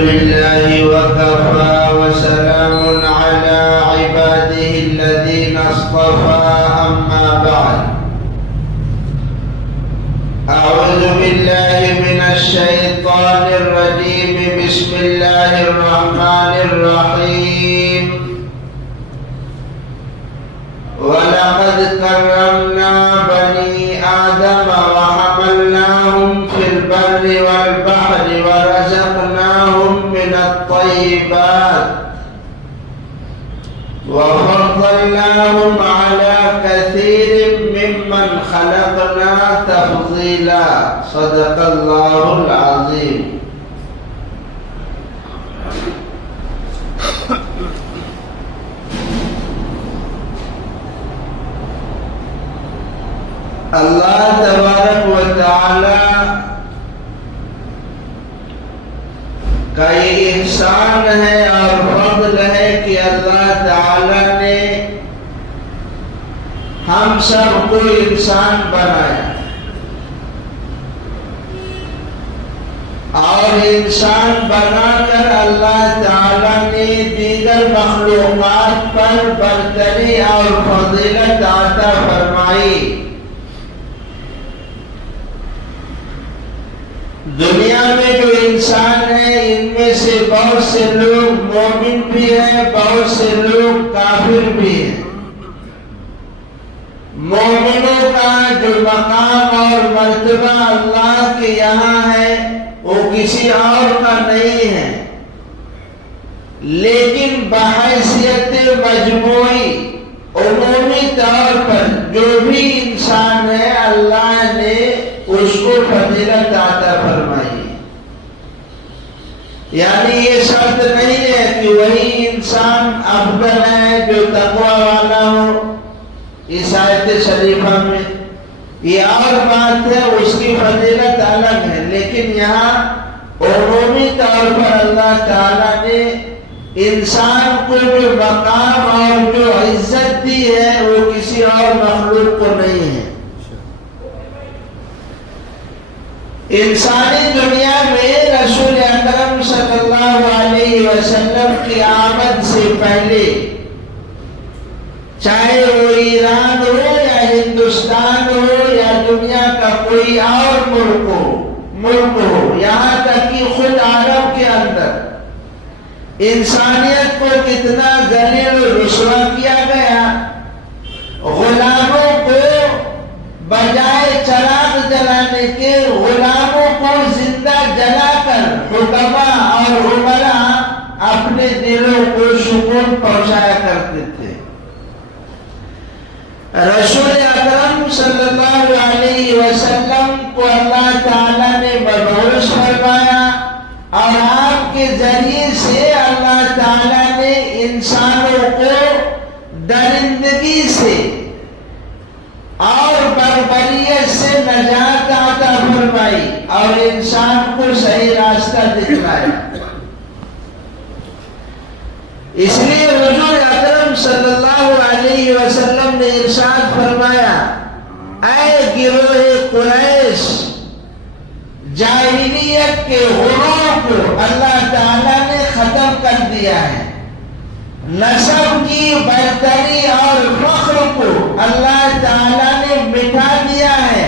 لله وكفى وسلام على عباده الذين اصطفى أما بعد أعوذ بالله من الشيطان الرجيم بسم الله الرحمن الرحيم ولقد كرمنا بني آدم وحملناهم في البر والبحر ورزقناهم من الطيبات وفضلناهم على كثير ممن خلقنا تفضيلا صدق الله العظيم. اللہ تبارک و تعالی کا یہ احسان ہے اور فضل ہے کہ اللہ تعالی نے ہم سب کو انسان بنایا اور انسان بنا کر اللہ تعالی نے دیگر مخلوقات پر برتری اور فضیلت عطا فرمائی. دنیا میں جو انسان ہیں ان میں سے بہت سے لوگ مومن بھی ہیں, بہت سے لوگ کافر بھی ہیں. مومنوں کا جو مقام اور مرتبہ اللہ کے یہاں ہے وہ کسی اور کا نہیں ہے, لیکن بحیثیت مجموعی عمومی طور پر جو بھی انسان ہے اللہ نے اس کو فضیلت عطا فرمائی. یعنی یہ شرط نہیں ہے کہ وہی انسان افضل ہے جو تقوی والا ہو. اس آیت شریفہ میں یہ اور بات ہے, اس کی فضیلت الگ ہے, لیکن یہاں عمومی طور پر اللہ تعالیٰ نے انسان کو جو مقام اور جو عزت دی ہے وہ کسی اور مخلوق کو نہیں ہے. انسانی دنیا میں رسول اکرم صلی اللہ علیہ وسلم کی آمد سے پہلے چاہے وہ ایران ہو یا ہندوستان ہو یا دنیا کا کوئی اور ملک ہو, یہاں تک کہ خود عرب کے اندر انسانیت کو کتنا ذلیل و رسوا کیا گیا. غلاموں کو بجائے چراغ جلانے کے غلاموں کو زندہ جلا کر حکما اور عمرا اپنے دلوں کو سکون پہنچایا کرتے تھے. رسول اکرم صلی اللہ علیہ وسلم کو اللہ تعالی نے مبعوث فرمایا اور آپ کے ذریعے سے اللہ تعالی نے انسانوں کو درندگی سے اور بربریت سے نجات عطا فرمائی اور انسان کو صحیح راستہ دکھلایا. اس لیے حضور اکرم صلی اللہ علیہ وسلم نے ارشاد فرمایا, اے گروہ قریش, جاہلیت کے غرور کو اللہ تعالیٰ نے ختم کر دیا ہے, نسب کی برتری اور فخر کو اللہ تعالیٰ نے مٹا دیا ہے.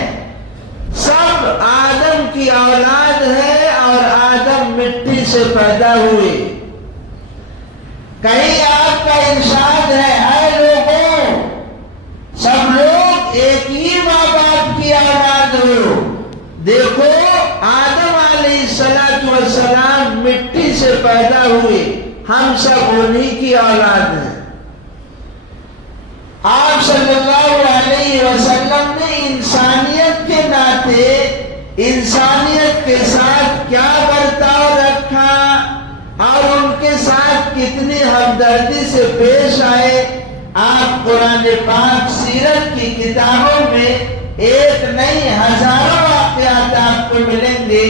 سب آدم کی اولاد ہے اور آدم مٹی سے پیدا ہوئے. کہیں آپ کا ارشاد ہے, اے لوگوں, سب لوگ ایک ہی ماں باپ کی اولاد ہو. دیکھو آدم علیہ السلام مٹی سے پیدا ہوئے, ہم سب انہی کی اولاد ہیں. آپ صلی اللہ علیہ وسلم نے انسانیت کے ناطے انسانیت کے ساتھ کیا برتاؤ رکھا اور ان کے ساتھ کتنی ہمدردی سے پیش آئے. آپ قرآن پاک سیرت کی کتابوں میں ایک نہیں ہزاروں واقعات آپ کو ملیں گے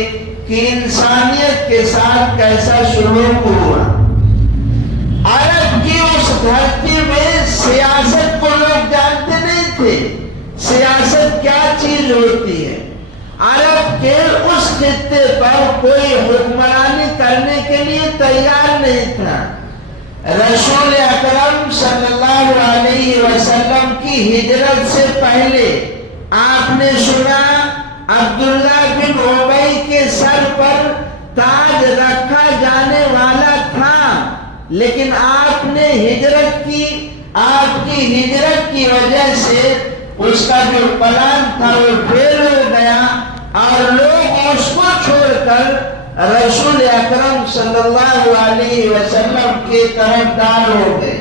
کہ انسانیت کے ساتھ کیسا سلوک ہوا. عرب کی اس دھرتی میں سیاست کو لوگ جانتے نہیں تھے. سیاست کیا چیز ہوتی ہے. عرب کے اس خطے پر کوئی حکمرانی کرنے کے لیے تیار نہیں تھا۔ رسول اکرم صلی اللہ علیہ وسلم کی ہجرت سے پہلے آپ نے سنا عبداللہ بن ابی کے سر پر تاج رکھا جانے والا تھا، لیکن آپ نے ہجرت کی، آپ کی ہجرت کی وجہ سے اس کا جو پلان تھا وہ فیل ہو گیا اور لوگ اس کو چھوڑ کر رسول اکرم صلی اللہ علیہ وسلم کے طرفدار ہو گئے۔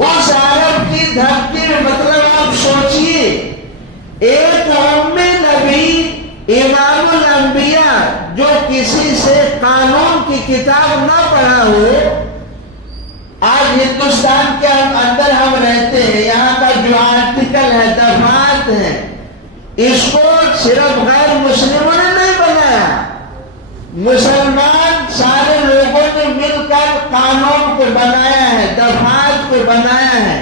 اس عرب کی دھرتی میں مطلب آپ سوچئے، ایک ام نبی امام الانبیاء جو کسی سے قانون کی کتاب نہ پڑھا ہو، آج ہندوستان کے اندر ہم رہتے ہیں، یہاں کا جو آرٹیکل ہے، دفعات ہے، اس کو صرف غیر مسلموں نے نہیں بنایا، مسلمان سارے لوگوں نے مل کر قانون کو بنایا ہے، دفعات کو بنایا ہے۔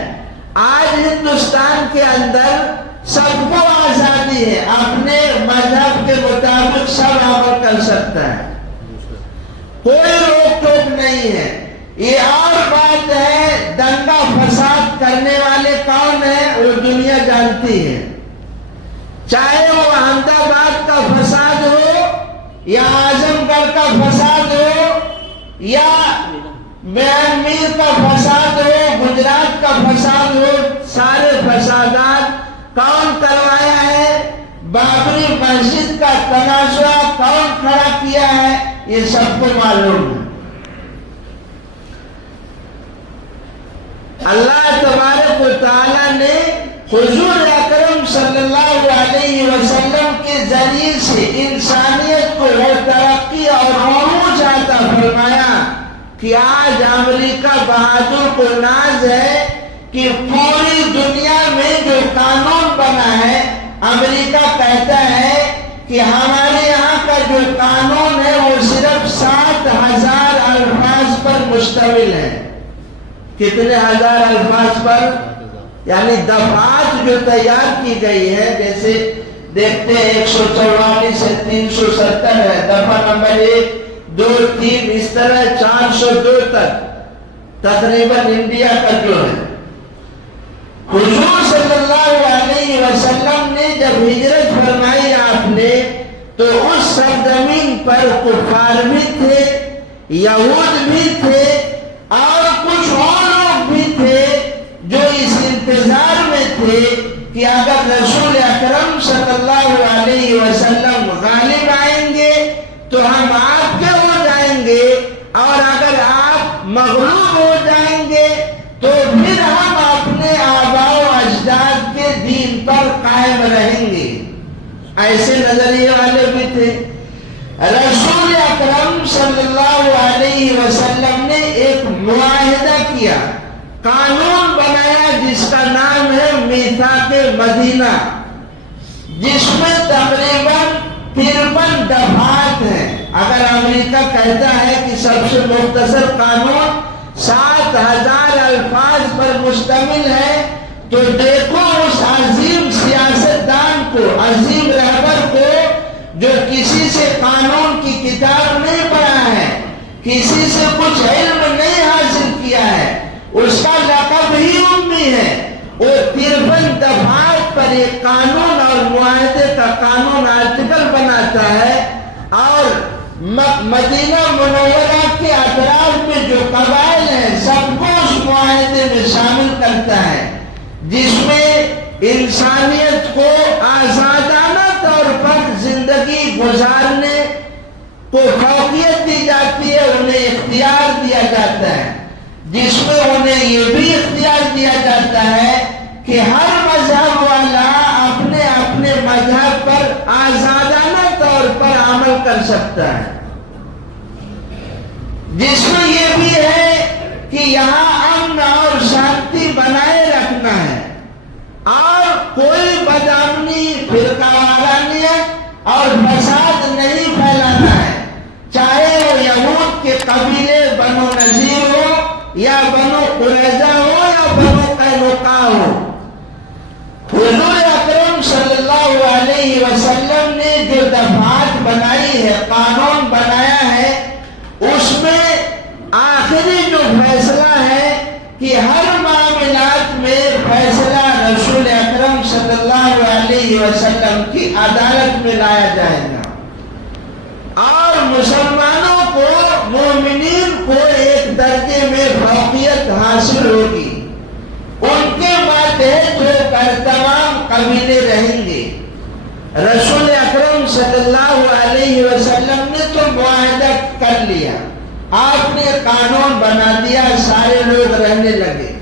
آج ہندوستان کے اندر سب کو آزادی ہے، اپنے مذہب کے مطابق سب عمل کر سکتا ہے، کوئی روک ٹوک نہیں ہے۔ یہ اور بات ہے، دنگا فساد کرنے والے کون ہیں وہ دنیا جانتی ہے، چاہے وہ احمد آباد کا فساد ہو یا اعظم گڑھ کا فساد ہو یا میانمار کا فساد ہو، گجرات کا فساد ہو، سارے فسادات کون کروایا ہے؟ بابری مسجد کا تنازع کون کھڑا کیا ہے؟ یہ سب کو معلوم ہے۔ اللہ تبارک و تعالی نے حضور اکرم صلی اللہ علیہ وسلم کے ذریعے سے انسانیت کو وہ ترقی اور عروج عطا فرمایا کہ آج امریکہ بہادر کو ناز ہے کہ پوری دنیا میں جو قانون بنا ہے، امریکہ کہتا ہے کہ ہمارے یہاں کا جو قانون ہے وہ صرف 7,000 الفاظ پر مشتمل ہے۔ کتنے ہزار الفاظ پر؟ یعنی دفعات جو تیار کی گئی ہے، جیسے دیکھتے ہیں 144 سے 370 ہے، دفعہ نمبر 1 2 3 اس طرح 402 تک تقریباً انڈیا کا جو ہے۔ حضور صلی اللہ علیہ وسلم نے جب ہجرت فرمائی آپ نے، تو اس سرزمین پر کفار بھی تھے، یہود بھی تھے اور کچھ اور لوگ بھی تھے جو اس انتظار میں تھے کہ اگر رسول اکرم صلی اللہ علیہ وسلم غالب آئیں گے تو ہم آپ کے ہو جائیں گے، اور اگر آپ مغلوب ہو جائیں گے تو پھر ہم اپنے آباء و اجداد کے دین پر قائم رہیں گے۔ ایسے نظریے والے بھی تھے۔ رسول اکرم صلی اللہ علیہ وسلم نے ایک معاہدہ کیا، قانون بنایا جس کا نام ہے میثاق مدینہ، جس میں تقریباً 53 دفعات ہیں۔ اگر امریکہ کہتا ہے کہ سب سے مختصر قانون 7,000 الفاظ پر مشتمل ہے، تو دیکھو اس عظیم سیاستدان کو، عظیم رہبر کو، جو کسی سے قانون کی کتاب نہیں پڑھا ہے، کسی سے کچھ علم نہیں حاصل کیا ہے، اس کا لقب ہی امی ہے، وہ 53 دفعات پر ایک قانون اور معاہدے کا قانون آرٹیکل بناتا ہے، اور مدینہ منورہ کے اطراف میں جو قبائل ہیں سب کو اس معاہدے میں شامل کرتا ہے، جس میں انسانیت کو آزادانہ طور پر زندگی گزارنے کو فوقیت دی جاتی ہے، انہیں اختیار دیا جاتا ہے، جس میں انہیں یہ بھی اختیار دیا جاتا ہے کہ ہر مذہب والا اپنے اپنے مذہب پر آزادانہ طور پر عمل کر سکتا ہے، جس میں یہ بھی ہے کہ یہاں امن اور شانتی بنائے رکھنا ہے، اور کوئی بدامنی، فرقہ وارانیت اور فساد نہیں پھیلانا ہے، چاہے وہ یہود کے قبیلے بنو نذیر ہو یا بنو قریظہ ہو یا بنو قینقاع ہو۔ حضور اکرم صلی اللہ علیہ وسلم نے جو دفعات بنائی ہے، قانون بنایا ہے، اس علیہ وسلم کی عدالت میں لایا جائے گا اور مسلمانوں کو، مومنین کو ایک درجے میں فوقیت حاصل ہوگی، ان کے ماتحت ہو کر تمام قبیلے رہیں گے۔ رسول اکرم صلی اللہ علیہ وسلم نے تو معاہدہ کر لیا، آپ نے قانون بنا دیا، سارے لوگ رہنے لگے۔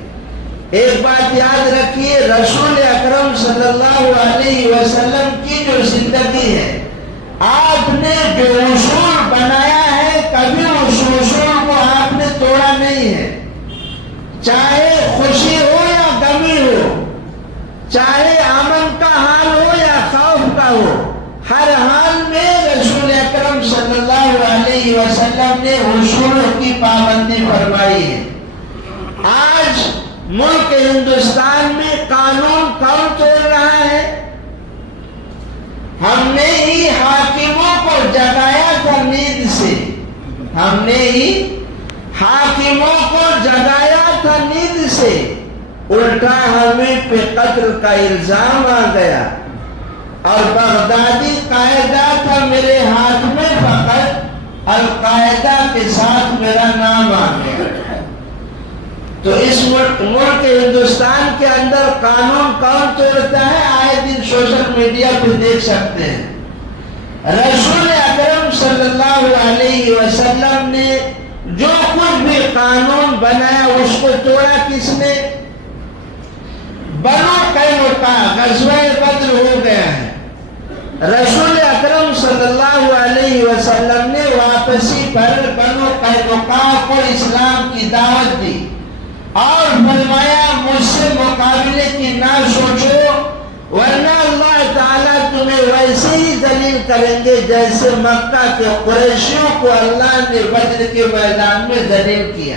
ایک بات یاد رکھیے، رسول اکرم صلی اللہ علیہ وسلم کی جو زندگی ہے، آپ نے جو اصول بنایا ہے، کبھی اس اصول کو آپ نے توڑا نہیں ہے، چاہے خوشی ہو یا غمی ہو، چاہے امن کا حال ہو یا خوف کا ہو، ہر حال میں رسول اکرم صلی اللہ علیہ وسلم نے اصولوں کی پابندی فرمائی ہے۔ آج ملک ہندوستان میں قانون کون توڑ رہا ہے؟ ہم نے ہی حاکموں کو جگایا تھا نیند سے، ہم نے ہی حاکموں کو جگایا تھا نیند سے، الٹا ہمیں پہ قتل کا الزام آ گیا، اور بغدادی قاعدہ تھا میرے ہاتھ میں، فقط القاعدہ کے ساتھ میرا نام آ گیا۔ تو اس ملک ہندوستان کے اندر قانون کون توڑتا ہے؟ آئے دن سوشل میڈیا پہ دیکھ سکتے ہیں۔ رسول اکرم صلی اللہ علیہ وسلم نے جو کچھ بھی قانون بنایا، اس کو توڑا کس نے؟ بنو قینقاع، غزوہ بدر ہو گیا ہے، رسول اکرم صلی اللہ علیہ وسلم نے واپسی پر بنو قینقاع کو اسلام کی دعوت دی اور فرمایا مجھ سے مقابلے کی نہ سوچو، ورنہ اللہ تعالیٰ تمہیں ویسے ہی ذلیل کریں گے جیسے مکہ کے قریشیوں کو اللہ نے بدر کے میدان میں ذلیل کیا۔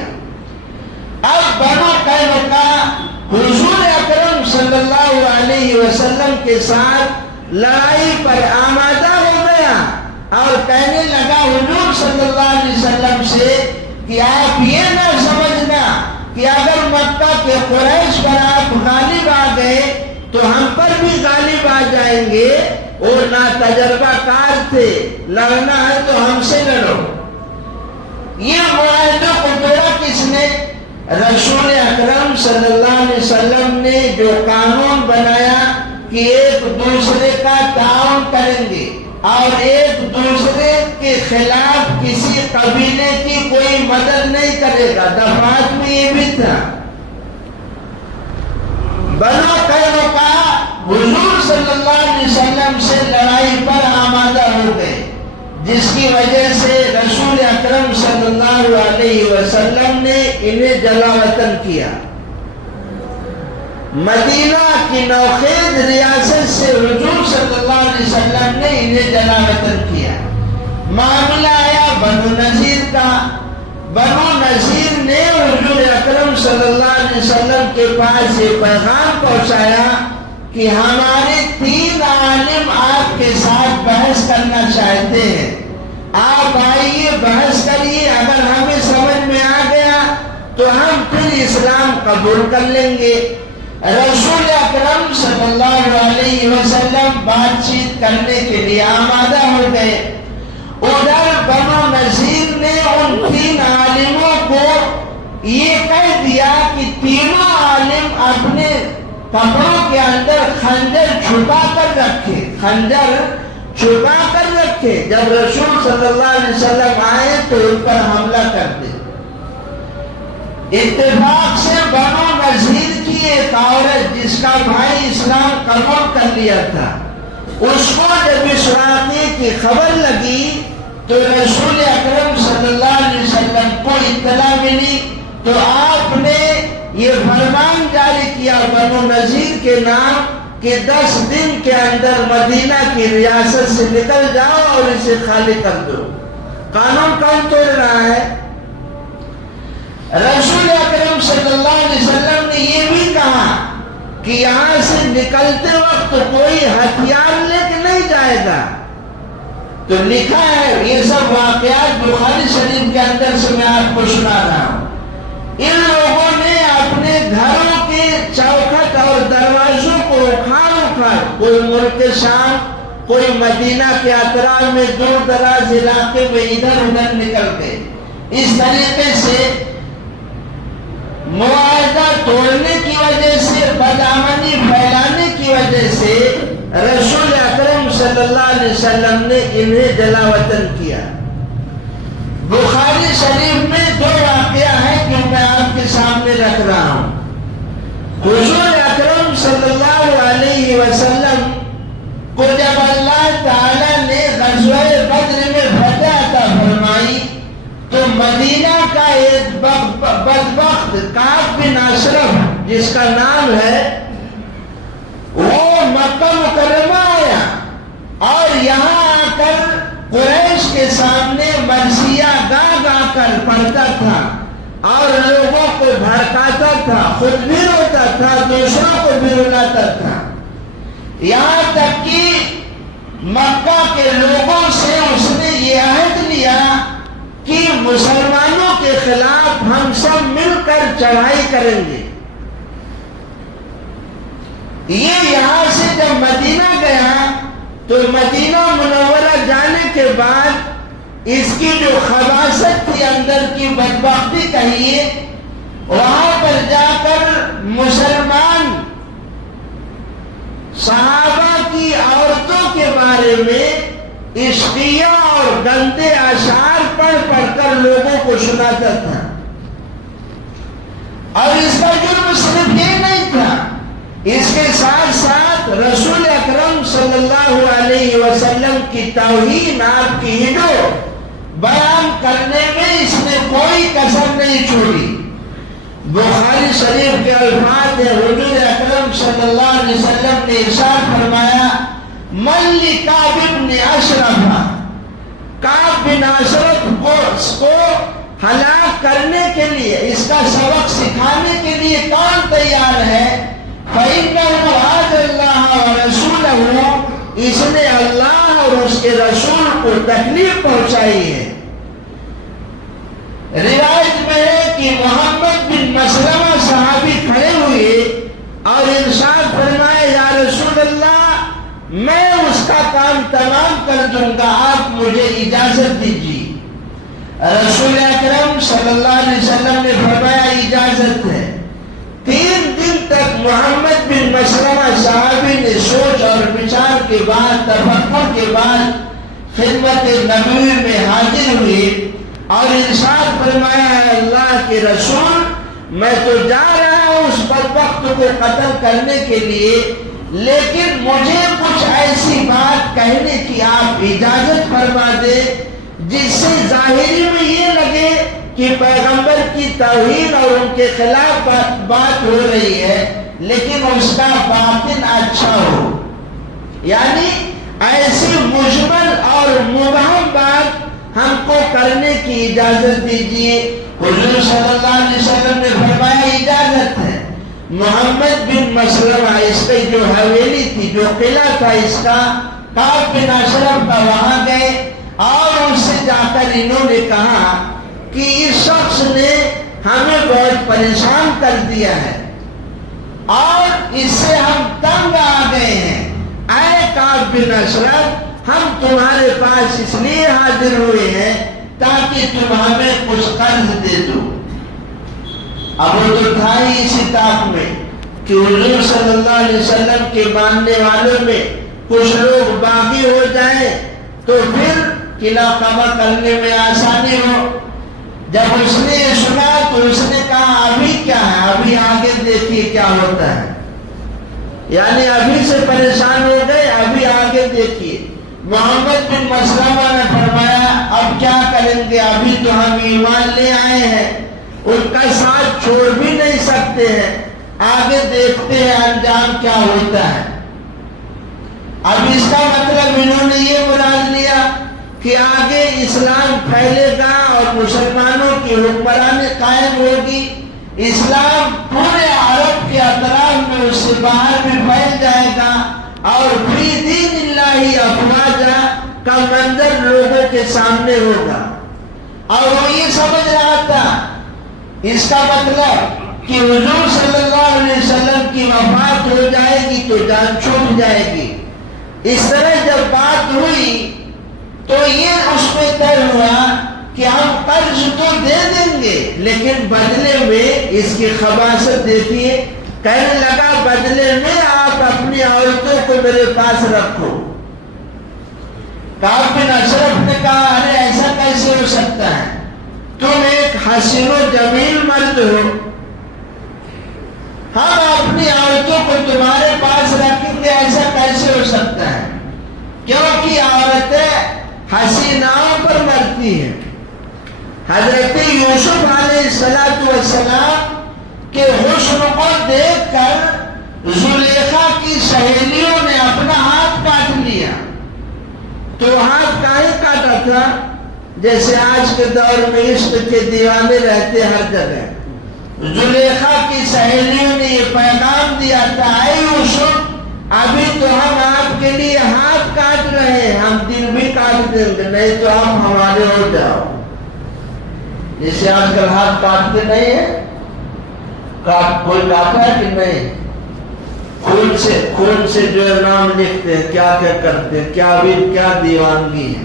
اب بنو قینقاع حضور اکرم صلی اللہ علیہ وسلم کے ساتھ لڑائی پر آمادہ ہو گیا اور کہنے لگا حضور صلی اللہ علیہ وسلم سے کہ آپ یہ نہ سمجھنا کہ اگر مکہ کے قریش پر آپ غالب آ گئے تو ہم پر بھی غالب آ جائیں گے، اور نہ تجربہ کار تھے، لڑنا ہے تو ہم سے لڑو۔ یہ معاہدہ کو توڑا کس نے؟ رسول اکرم صلی اللہ علیہ وسلم نے جو قانون بنایا کہ ایک دوسرے کا تعاون کریں گے اور ایک دوسرے کے خلاف کسی قبیلے کی کوئی مدد نہیں کرے گا۔ دفعات میں یہ بھی تھا۔ بنو قینقاع حضور صلی اللہ علیہ وسلم سے لڑائی پر آمادہ ہو گئے، جس کی وجہ سے رسول اکرم صلی اللہ علیہ وسلم نے انہیں جلا وطن کیا۔ مدینہ کی نوخیز ریاست سے حضور صلی اللہ علیہ وسلم نے انہیں جلا وطن کیا۔ معاملہ آیا بنو نذیر کا۔ بنو نذیر نے حضور اکرم صلی اللہ علیہ وسلم کے پاس یہ پیغام پہنچایا کہ ہمارے 3 عالم آپ کے ساتھ بحث کرنا چاہتے ہیں، آپ آئیے بحث کریے، اگر ہمیں سمجھ میں آ گیا تو ہم پھر اسلام قبول کر لیں گے۔ رسول اکرم صلی اللہ علیہ وسلم بات چیت کرنے کے لیے آمادہ ہو گئے۔ ادھر بنو نذیر نے ان 3 عالموں کو یہ کہہ دیا کہ تینوں عالم اپنے کپڑوں کے اندر خنجر چھپا کر رکھے، خنجر چھپا کر رکھے، جب رسول صلی اللہ علیہ وسلم آئے تو ان پر حملہ کر دے۔ اتفاق سے بنو نذیر کی ایک عورت جس کا بھائی اسلام قبول کر لیا تھا، اس کو جب اس واقعے کی خبر لگی تو رسول اکرم صلی اللہ علیہ وسلم کو اطلاع ملی، تو آپ نے یہ فرمان جاری کیا بنو نذیر کے نام کہ 10 دن کے اندر مدینہ کی ریاست سے نکل جاؤ اور اسے خالی کر دو۔ قانون کون توڑ رہا ہے؟ رسول اکرم صلی اللہ علیہ وسلم نے یہ بھی کہا کہ یہاں سے نکلتے وقت کوئی ہتھیار لے کے نہیں جائے گا۔ تو لکھا ہے، یہ سب واقعات بخاری شریف کے اندر سے میں آپ کو سنا رہا ہوں۔ ان لوگوں نے اپنے گھروں کے چوکھٹ اور دروازوں کو اکھاڑ سفر، کوئی ملک شام، کوئی مدینہ کے اطراف میں دور دراز علاقے میں ادھر ادھر نکل گئے۔ اس طریقے سے معاہدہ توڑنے کی وجہ سے، بدامنی پھیلانے کی وجہ سے رسول اکرم صلی اللہ علیہ وسلم نے انہیں جلا وطن کیا۔ بخاری شریف میں دو واقعہ ہے کہ میں آپ کے سامنے رکھ رہا ہوں۔ حضور اکرم صلی اللہ علیہ وسلم کو جب اللہ تعالیٰ نے غزوہ بدر میں فتح عطا فرمائی تو مدینہ کا ایک بدبخت کعب بن اشرف جس کا نام ہے، وہ مکہ مکرمہ آیا اور یہاں آ کر قریش کے سامنے مرثیہ گا گا کر پڑھتا تھا اور لوگوں کو بھڑکاتا تھا، خود بھی روتا تھا، دوسروں کو بھی رلاتا تھا، یہاں تک کہ مکہ کے لوگوں سے اس نے یہ عہد لیا کہ مسلمانوں کے خلاف ہم سب مل کر چڑھائی کریں گے۔ یہ یہاں سے جب مدینہ گیا تو مدینہ منورہ جانے کے بعد اس کی جو خباثت تھی، اندر کی بدبختی کہیے، وہاں پر جا کر مسلمان صحابہ کی عورتوں کے بارے میں عشقیہ اور گندے اشعار پڑھ پڑھ کر لوگوں کو سناتا تھا۔ اور اس کا جرم صرف یہ نہیں تھا، اس کے ساتھ ساتھ رسول اکرم صلی اللہ علیہ وسلم کی توہین، آپ کی ہدو بیان کرنے میں اس نے کوئی کسر نہیں چھوڑی۔ بخاری شریف کے الفاظ ہے، حضور اکرم صلی اللہ علیہ وسلم نے ارشاد فرمایا، من لکعب بن اشرف، کعب بن اشرف کو ہلاک کرنے کے لیے، اس کا سبق سکھانے کے لیے کون تیار ہے؟ فَإِنَّهُ عَادَ اللَّهَ وَرَسُولَهُ، اس نے اللہ اور اس کے رسول کو تکلیف پہنچائی ہے۔ روایت میں ہے کہ محمد بن مسلمہ صحابی کھڑے ہوئے اور ارشاد فرمائے، یا رسول اللہ، میں اس کا کام تمام کر دوں گا، آپ مجھے اجازت دیجیے۔ رسول اکرم صلی اللہ علیہ وسلم نے فرمایا اجازت ہے۔ 3 دن تک محمد بن مسلمہ صحابی نے سوچ اور بچار کے بعد، تفکر کے بعد خدمت نبوی میں حاضر ہوئے اور ارشاد فرمایا، ہے اللہ کے رسول، میں تو جا رہا ہوں اس بدبخت کو قتل کرنے کے لیے، لیکن مجھے کچھ ایسی بات کہنے کی آپ اجازت فرما دے جس سے ظاہری میں یہ لگے کہ پیغمبر کی توہین اور ان کے خلاف بات ہو رہی ہے، لیکن اس کا باطن اچھا ہو، یعنی ایسی مجمل اور مبہم بات ہم کو کرنے کی اجازت دیجیے۔ حضور صلی اللہ علیہ وسلم نے فرمایا اجازت ہے۔ محمد بن مسلمہ، اس کی جو حویلی تھی، جو قلعہ تھا اس کا، کعب بن اشرف کا، وہاں گئے اور اس سے جا کر انہوں نے کہا کہ اس شخص نے ہمیں بہت پریشان کر دیا ہے اور اس سے ہم تنگ آ گئے ہیں، اے کعب بن اشرف، ہم تمہارے پاس اس لیے حاضر ہوئے ہیں تاکہ تم ہمیں کچھ قرض دے دو۔ اب وہ تو تھا ہی اسی طاق میں کہ حضور صلی اللہ علیہ وسلم کے ماننے والوں میں کچھ لوگ باغی ہو جائیں تو پھر قلعہ قبضہ کرنے میں آسانی ہو۔ جب اس نے یہ سنا تو اس نے کہا ابھی کیا ہے، ابھی آگے دیکھیے کیا ہوتا ہے، یعنی ابھی سے پریشان ہو گئے، ابھی آگے دیکھیے۔ محمد بن مسلمہ نے فرمایا اب کیا کریں گے، ابھی تو ہم ایمان لے آئے ہیں، ان کا ساتھ چھوڑ بھی نہیں سکتے ہیں، آگے دیکھتے ہیں انجام کیا ہوتا ہے۔ اب اس کا مطلب انہوں نے یہ مراد لیا کہ آگے اسلام پھیلے گا اور مسلمانوں کی حکمرانی قائم ہوگی، اسلام پورے عرب کے اطراف میں اس سے باہر بھی پھیل جائے گا اور فی دین اللہ افواجا کا منظر لوگوں کے سامنے ہوگا۔ اور وہ یہ سمجھ رہا تھا اس کا مطلب کہ حضور صلی اللہ علیہ وسلم کی وفات ہو جائے گی تو جان چھوٹ جائے گی۔ اس طرح جب بات ہوئی تو یہ اس میں طے ہوا کہ ہم قرض تو دے دیں گے لیکن بدلے میں اس کی خباثت دیتی ہے۔ کہنے لگا بدلے میں آپ اپنی عورتوں کو میرے پاس رکھو۔ کعب بن اشرف نے کہا ارے ایسا کیسے ہو سکتا ہے، تم ایک حسین و جمیل مرد ہو، ہم اپنی عورتوں کو تمہارے پاس رکھیں گے، ایسا کیسے ہو سکتا ہے؟ کیونکہ عورتیں حسیناؤں پر مرتی ہیں۔ حضرت یوسف علیہ السلام کے حسن کو دیکھ کر زلیخا کی سہیلیوں نے اپنا ہاتھ کاٹ لیا۔ تو ہاتھ کاہے کاٹا تھا؟ جیسے آج کے دور میں عشق کے دیوانے رہتے ہر جگہ۔ زلیخا کی سہیلیوں نے یہ پیغام دیا تھا، اے یوسف ابھی تو ہم آپ کے لیے ہاتھ کاٹ رہے ہیں، ہم دل بھی کاٹ دیں گے، نہیں تو آپ ہمارے ہو جاؤ۔ جیسے آج کل ہاتھ کاٹتے نہیں ہیں، کوئی کاٹا ہے کہ نہیں؟ خون سے جو نام لکھتے ہیں، کیا کیا کرتے ہیں، کیا دیوانگی ہے۔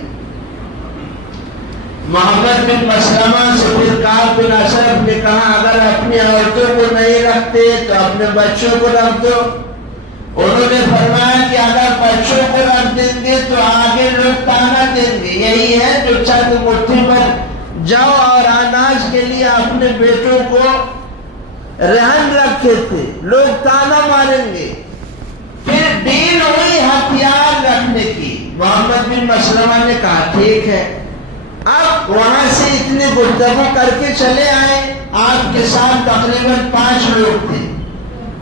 محمد بن مسلمہ سے پھر کعب بن اشرف نے کہا اگر اپنی عورتوں کو نہیں رکھتے تو اپنے بچوں کو رکھ دو۔ انہوں نے فرمایا کہ اگر بچوں کو رکھ دیں گے تو آگے لوگ تانا دیں گے، یہی ہے جو چند مٹھی پر جو اور اناج کے لیے اپنے بیٹوں کو رہن رکھے تھے، لوگ تانا ماریں گے۔ پھر ڈیل ہوئی ہتھیار رکھنے کی۔ محمد بن مسلمہ نے کہا ٹھیک ہے۔ اب وہاں سے اتنے گفتگو کر کے چلے آئے، آپ کے ساتھ تقریباً 5 لوگ تھے۔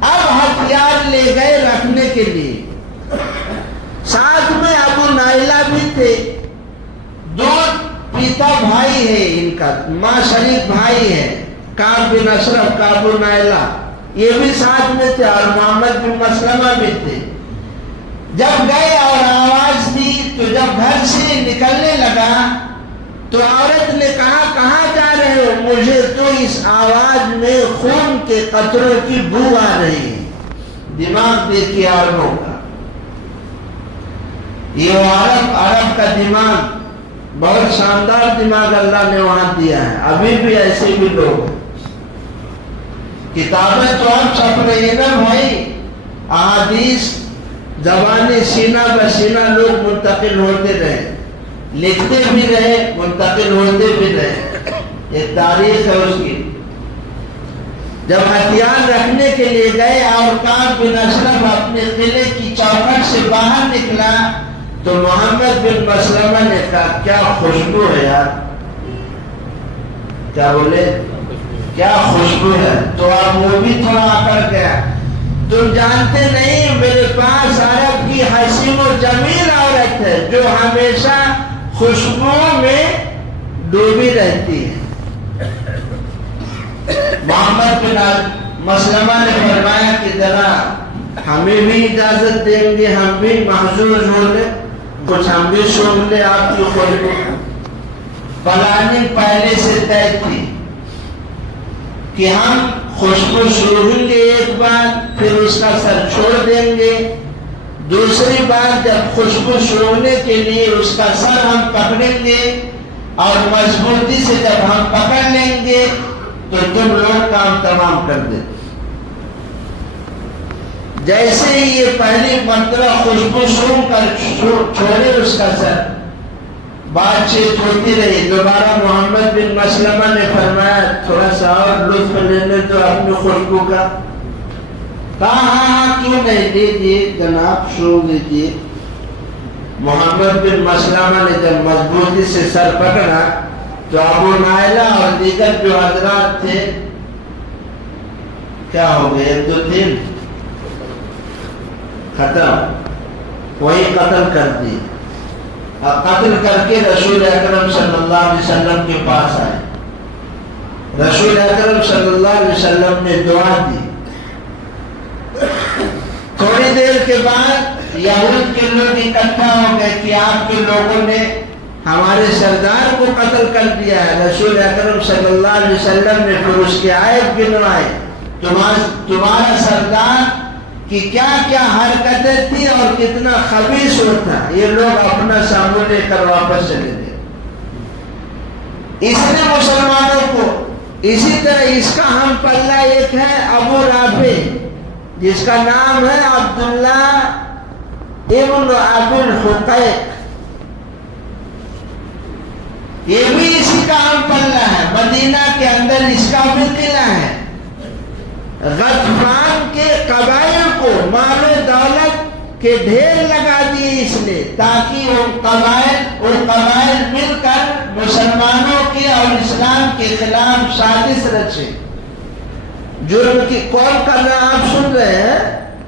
اب ہتھیار لے گئے رکھنے کے لیے، ساتھ میں ابو نائلہ بھی تھے، دودھ پیتا بھائی ہے ان کا، ماں شریک بھائی ہے، کعب بن اشرف کا ابو نائلہ، یہ بھی ساتھ میں تھے، اور محمد بن مسلمہ بھی تھے۔ جب گئے اور آواز دی تو جب گھر سے نکلنے لگا تو عورت نے کہا کہاں جا رہے ہو؟ مجھے تو اس آواز میں خون کے قطروں کی بو آ رہی ہے۔ دماغ دیکھیے عربوں کا، یہ عرب کا دماغ بہت شاندار دماغ اللہ نے وہاں دیا ہے۔ ابھی بھی ایسے بھی لوگ، کتابیں تو اب چھپ رہی ہے نا بھائی، احادیث زبانی سینہ بسینہ لوگ منتقل ہوتے رہے، لکھتے بھی رہے، منتقل ہوتے بھی رہے، ایک تاریخ ہے اس کی۔ جب ہتھیار رکھنے کے لیے گئے اور کعب بن اشرف اپنے قلعے کی چوکھٹ سے باہر نکلا تو محمد بن مسلمہ نے کہا کیا خوشبو ہے یار، کیا بولے، کیا خوشبو ہے۔ تو اب وہ بھی تھوڑا آکر گیا، تم جانتے نہیں میرے پاس عرب کی حسین و جمیل عورت ہے جو ہمیشہ خوشبو میں ڈوبی رہتی ہے۔ محمد بن مسلمہ نے فرمایا کہ ذرا ہمیں بھی اجازت دیں گے، ہم بھی محظوظ ہو لیں، کچھ ہم بھی سن لیں آپ کی خوشبو۔ پلاننگ پہلے سے طے تھی کہ ہم خوشبو سونگیں گے ایک بار، پھر اس کا سر چھوڑ دیں گے، دوسری بار جب خوشبو سونگنے کے لیے اس کا سر ہم پکڑیں گے اور مضبوطی سے جب ہم پکڑ لیں گے تو تم لوگ کام تمام کر دیں۔ جیسے ہی یہ پہلی مرتبہ خوشبو سونگ کر چھوڑے اس کا سر، بات چیت ہوتی رہی۔ دوبارہ محمد بن مسلمہ نے فرمایا تھوڑا سا اور لطف لینے تو اپنی خوشبو کا۔ کہا ہاں کیوں نہیں، دیجیے جناب سونگ لیجیے۔ محمد بن مسلمہ نے جب مضبوطی سے سر پکڑا تو ابو نائلہ اور دیگر جو حضرات تھے کیا ہو گئے، 2 دن ختم، وہی قتل کر دی۔ قتل کر کے رسول اکرم صلی اللہ علیہ وسلم کے پاس آئے۔ رسول اکرم صلی اللہ علیہ وسلم نے دعا دی۔ تھوڑی دیر کے بعد یہود کے لوگ اکٹھا ہو گئے کہ آپ کے لوگوں نے ہمارے سردار کو قتل کر دیا ہے۔ رسول اکرم صلی اللہ علیہ وسلم نے پھر اس کے عیب گنوائے، تمہارا سردار کی کیا کیا حرکتیں تھی اور کتنا خبیث ہوتا، یہ لوگ اپنا سامان لے کر واپس چلے گئے۔ اس نے مسلمانوں کو اسی طرح اس کا ہم پلہ ایک ہے ابو رافع، جس کا نام ہے عبداللہ ابن ابو الحقیق، یہ بھی اسی کا ہم پلہ ہے، مدینہ کے اندر اس کا بھی قلعہ ہے۔ غطفان کے قبائل کو مال و دولت کے ڈھیر لگا دیے اس نے، تاکہ وہ قبائل مل کر مسلمانوں کے اور اسلام کے خلاف سازش رچے۔ جرم کی کون کر رہا آپ سن رہے ہیں،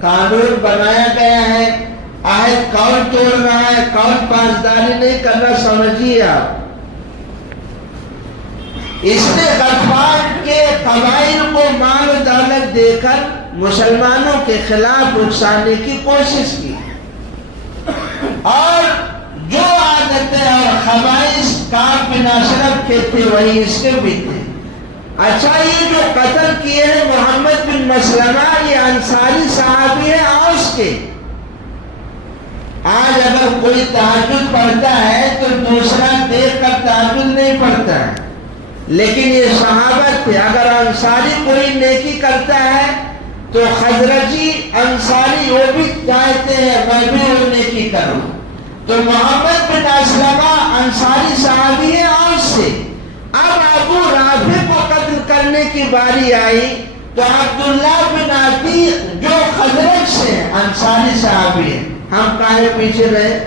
قانون بنایا گیا ہے، عہد کون توڑ رہا ہے، کون پاسداری نہیں کر رہا، سمجھیے آپ۔ اس نے غطفان کے قبائل کو مال و دولت دے کر مسلمانوں کے خلاف اکسانے کی کوشش کی، اور جو عادتیں اور خبائث کعب بن اشرف کے تھے وہی اس کے بھی تھے۔ اچھا، یہ جو قتل کیے ہیں محمد بن مسلمہ، یہ انصاری صحابی ہے اوس کے۔ آج اگر کوئی تہجد پڑھتا ہے تو دوسرا دیکھ کر تہجد نہیں پڑھتا ہے، لیکن یہ صحابہ تھے۔ اگر انصاری کوئی نیکی کرتا ہے تو خزرجی انصاری وہ بھی چاہتے ہیں میں بھی وہ نیکی کروں۔ تو محمد بن اسلمہ انصاری صحابی ہے اوس سے۔ اب ابو رافع کو قتل کرنے کی باری آئی تو عبداللہ بن عتیق جو خزرج سے انصاری صحابی ہے، ہم کاہے پیچھے رہے؟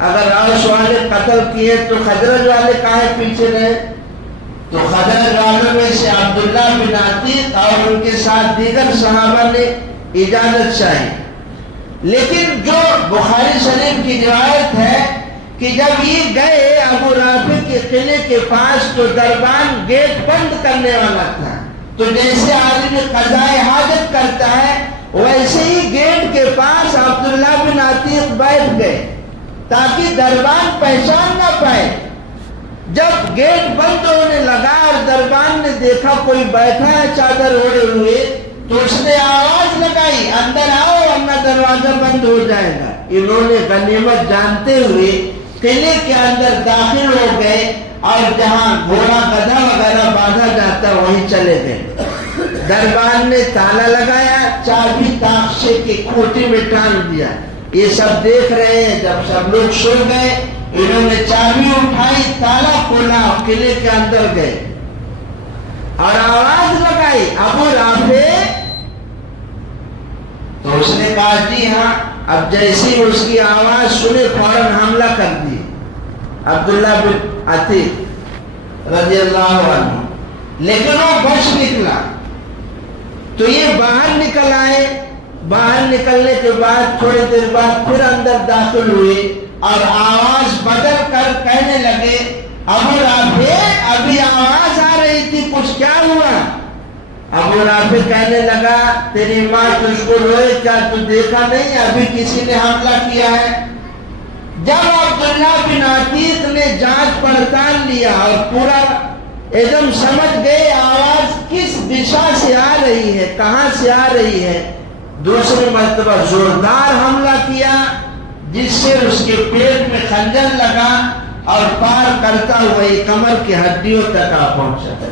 اگر اوس والے قتل کیے تو خزرج والے کاہے پیچھے رہے؟ تو خزرج والوں میں سے عبداللہ بن عتیق اور ان کے ساتھ دیگر صحابہ نے اجازت چاہی۔ لیکن جو بخاری شریف کی روایت ہے کہ جب یہ گئے ابو رافع کے قلعے کے پاس تو دربان گیٹ بند کرنے والا تھا، تو جیسے آدمی قضائے حاجت کرتا ہے ویسے ہی گیٹ کے پاس عبداللہ بن عتیق بیٹھ گئے تاکہ دربان پہچان نہ پائے۔ جب گیٹ بند ہونے لگا اور دربان نے دیکھا کوئی بیٹھا ہے چادر اوڑے ہوئے، تو اس نے آواز لگائی اندر آؤ ورنہ دروازہ بند ہو جائے گا۔ انہوں نے غنیمت جانتے ہوئے قلعے کے اندر داخل ہو گئے اور جہاں گھوڑا گدھا وغیرہ باندھا جاتا وہیں چلے گئے۔ دربان نے تالا لگایا، چابی تاخچے کی کھوٹی میں ٹانگ دیا۔ یہ سب دیکھ رہے ہیں۔ جب سب لوگ سو گئے انہوں نے چابی اٹھائی، تالا کھولا، قلعے کے اندر گئے اور آواز لگائی ابو رافع، تو اس نے کہا جی ہاں۔ اب جیسی اس کی آواز سنے فوراً حملہ کر دی عبداللہ بن عتیق رضی اللہ عنہ، لیکن وہ بچ نکلا۔ تو یہ باہر نکل آئے، باہر نکلنے کے بعد تھوڑی دیر بعد پھر اندر داخل ہوئے اور آواز بدل کر کہنے لگے ابو رافع ابھی آواز آ رہی تھی، کچھ کیا ہوا؟ ابو رافع کہنے لگا تیری ماں تجھ کو روئے کیا، تو دیکھا نہیں ابھی کسی نے حملہ کیا ہے؟ جب عبداللہ بن عتیق نے جانچ پڑتال لیا اور پورا ایک دم سمجھ گئے آواز کس دشا سے آ رہی ہے، کہاں سے آ رہی ہے، دوسری مرتبہ زوردار حملہ کیا جس سے اس کے پیٹ میں خنجر لگا اور پار کرتا ہوا یہ کمر کی ہڈیوں تک آ پہنچا۔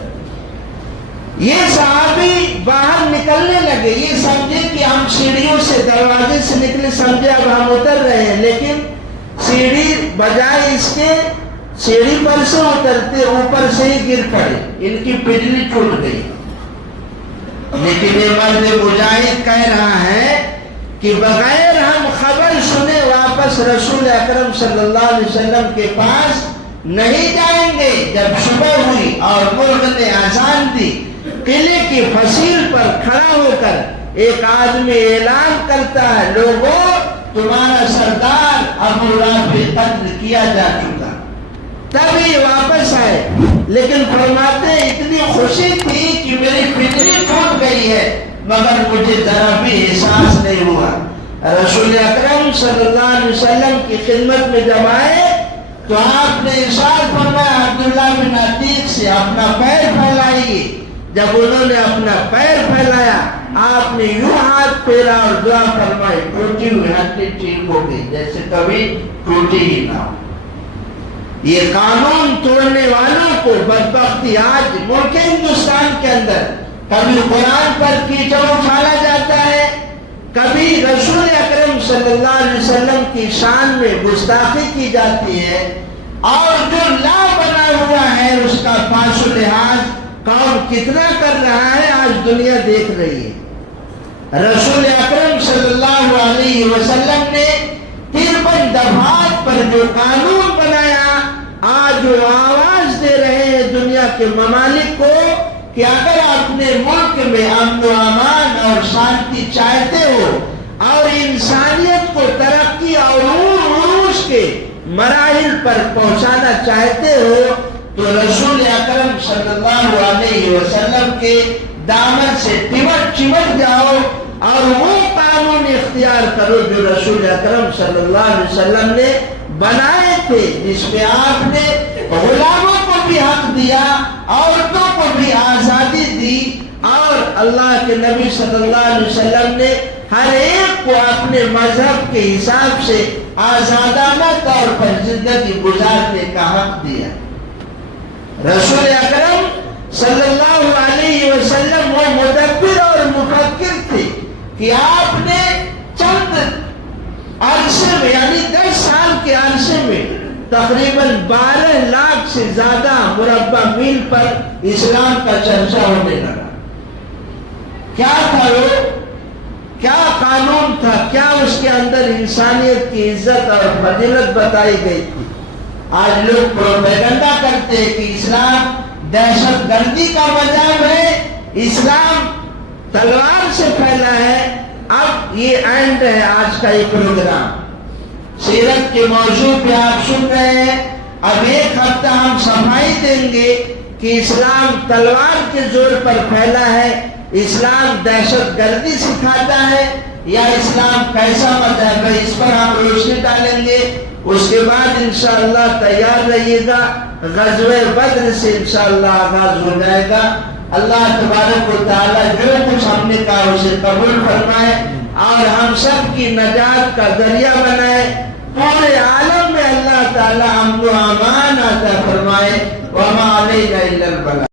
یہ صحابی باہر نکلنے لگے، یہ سمجھے کہ ہم سیڑھیوں سے دروازے سے نکلے، سمجھے اب ہم اتر رہے ہیں، لیکن سیڑھی بجائے اس کے سیڑھی پر سے اترتے اوپر سے ہی گر پڑے، ان کی پنڈلی ٹوٹ گئی۔ لیکن یہ مرد مجاہد کہہ رہا ہے کہ بغیر ہم خبر سنے واپس رسول اکرم صلی اللہ علیہ وسلم کے پاس نہیں جائیں گے۔ جب صبح ہوئی اور مرغ نے اذان دی، قلعے کی فصیل پر کھڑا ہو کر ایک آدمی اعلان کرتا ہے لوگوں تمہارا سردار ابو رافع قتل کیا جا چکا۔ تب یہ واپس آئے، لیکن فرماتے اتنی خوشی تھی کہ میری پنڈلی ٹوٹ گئی ہے مگر مجھے ذرا بھی احساس نہیں ہوا۔ رسول اکرم صلی اللہ علیہ وسلم کی خدمت میں جب آئے تو آپ نے ارشاد فرمایا عبداللہ بن عتیق سے اپنا پیر پھیلائیے۔ جب انہوں نے اپنا پیر پھیلایا آپ نے یوں ہاتھ پھیرا اور دعا فرمائی، ٹوٹی ہوئی ہڈی ٹھیک ہو گئی جیسے کبھی ٹوٹی ہی نہ ہو۔ یہ قانون توڑنے والوں کو بدبختی آج ملک ہندوستان کے اندر کبھی قرآن پر کیچڑ اچھالا جاتا ہے، کبھی رسول اکرم صلی اللہ علیہ وسلم کی شان میں گستاخی کی جاتی ہے، اور جو لا بنا ہوا ہے اس کا پاس و لحاظ کون کتنا کر رہا ہے آج دنیا دیکھ رہی ہے۔ رسول اکرم صلی اللہ علیہ وسلم نے 53 دفعات پر جو قانون بنایا، آج وہ آواز دے رہے ہیں دنیا کے ممالک کو کہ اگر اپنے ملک میں امن و امان اور شانتی چاہتے ہو اور انسانیت کو ترقی اور عروج کے مراحل پر پہنچانا چاہتے ہو تو رسول اکرم صلی اللہ علیہ وسلم کے دامن سے چمٹ جاؤ اور وہ قانون اختیار کرو جو رسول اکرم صلی اللہ علیہ وسلم نے بنائے تھے، جس میں آپ نے غلاموں کو بھی حق دیا، عورتوں کو بھی آزادی دی، اور اللہ کے نبی صلی اللہ علیہ وسلم نے ہر ایک کو اپنے مذہب کے حساب سے آزادانہ طور پر زندگی گزارنے کا حق دیا۔ رسول اکرم صلی اللہ علیہ وسلم وہ مدبر اور مفکر تھے کہ آپ نے چند عرصے میں یعنی 10 سال کے عرصے میں تقریباً 12 لاکھ سے زیادہ مربع میل پر اسلام کا چرچا ہونے لگا۔ کیا تھا وہ؟ کیا قانون تھا؟ کیا اس کے اندر انسانیت کی عزت اور فضیلت بتائی گئی تھی؟ آج لوگ پروپیگنڈا کرتے ہیں کہ اسلام دہشت گردی کا مذہب ہے، اسلام تلوار سے پھیلا ہے۔ اب یہ اینڈ ہے آج کا یہ پروگرام، سیرت کے موضوع پہ آپ سن رہے ہیں۔ اب ایک ہفتہ ہم صفائی دیں گے کہ اسلام تلوار کے زور پر پھیلا ہے، اسلام دہشت گردی سکھاتا ہے، یا اسلام کیسا مذہب ہے، اس پر ہم روشنی ڈالیں گے۔ اس کے بعد انشاءاللہ تیار رہیے گا، غزوہ بدر سے انشاءاللہ آغاز ہو جائے گا۔ اللہ تبارک و تعالی جو کچھ ہم نے کہا اسے قبول فرمائے اور ہم سب کی نجات کا ذریعہ بنائے، پورے عالم میں اللہ تعالی امن و امان عطا فرمائے۔ وما علینا الا البلاغ۔